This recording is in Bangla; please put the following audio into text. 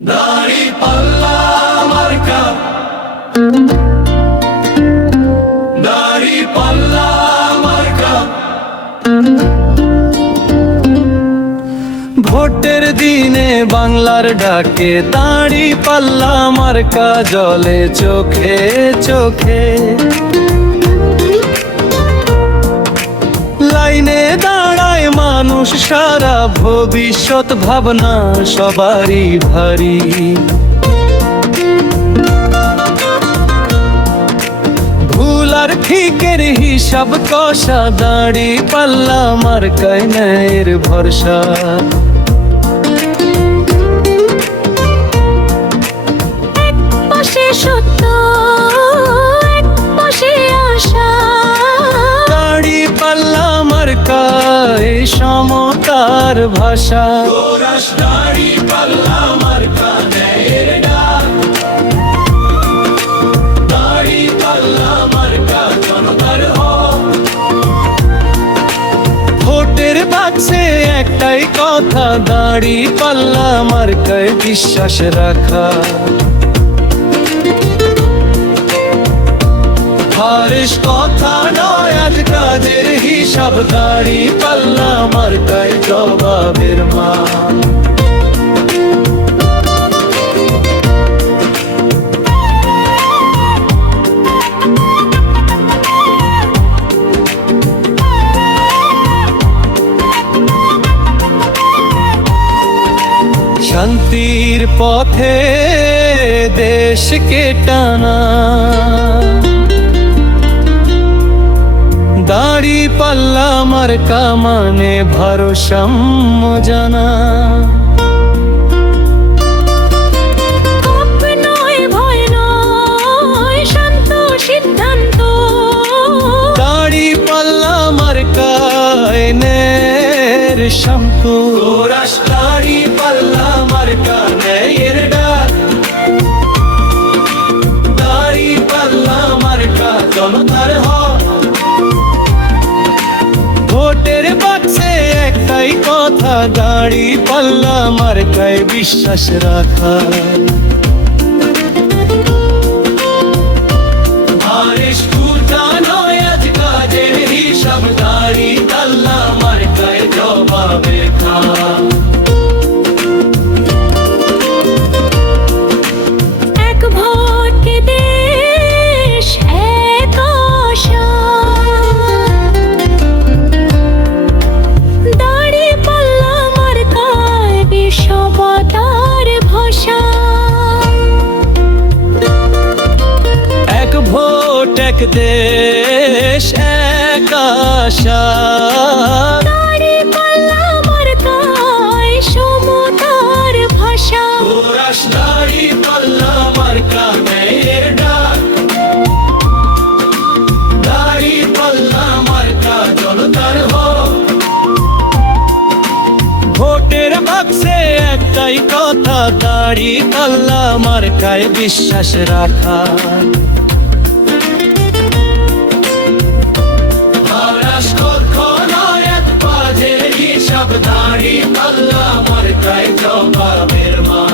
দাঁড়িপাল্লা মার্কা, দাঁড়িপাল্লা মার্কা। ভোটের দিনে বাংলার ডাকে দাঁড়িপাল্লা মার্কা জলে চোখে চোখে। লাইনে দাঁড়ায় মানুষ সারা, ভবিষ্যৎ ভাবনা সবারই ভারী। ভুল আর ঠিকের হিসাব কষা, দাঁড়িপাল্লা মার্কায় ন্যায়ের ভরসা। সত্য এক পাশে আশা, দাঁড়িপাল্লা মার্কায় সমতার ভাষা। দাঁড়িপাল্লা মার্কা ন্যায়ের ডাক, দাঁড়িপাল্লা মার্কা জনতার হক। ভোটের বাক্সে একটাই কথা, দাঁড়িপাল্লা মার্কায় বিশ্বাস রাখা। হারেস কথা নয় আজ কাজের হিসাব, দাঁড়িপাল্লা মার্কায় জবাবের মা। শান্তির পথে দেশকে টানা, দাঁড়িপাল্লা মার্কা মানে ভরসাম্য জানা। পাপ নয় ভয় নয় শান্ত সিদ্ধান্ত, দাঁড়িপাল্লা মার্কায় ন্যায়ের শান্ত। দাঁড়িপাল্লা মার্কা ন্যায়ের ডাক, দাঁড়িপাল্লা মার্কা জনতার হক। ভোটের বাক্সে একটাই কথা, দাঁড়িপাল্লা মার্কায় বিশ্বাস রাখা। হারেস কুটা নয় আজ কাজের হিসাব, দাঁড়িপাল্লা মার্কায় জবাবের খা। এক ভোট দেশ এক আশা, দাঁড়িপাল্লা মার্কায় বিশ্ববতার ভাষা। এক ভোট এক দেশ এক আশা, দাঁড়িপাল্লা মার্কায় সমতার ভাষা। দাঁড়িপাল্লা মার্কা ন্যায়ের ডাক, দাঁড়িপাল্লা মার্কা জনতার হক। ভোটের বাক্সে একটাই কথা, দাঁড়িপাল্লা মার্কায় বিশ্বাস রাখা। হারাস কখনো এক পাজের হিসাব, দাঁড়িপাল্লা মার্কায় জবাবের মা।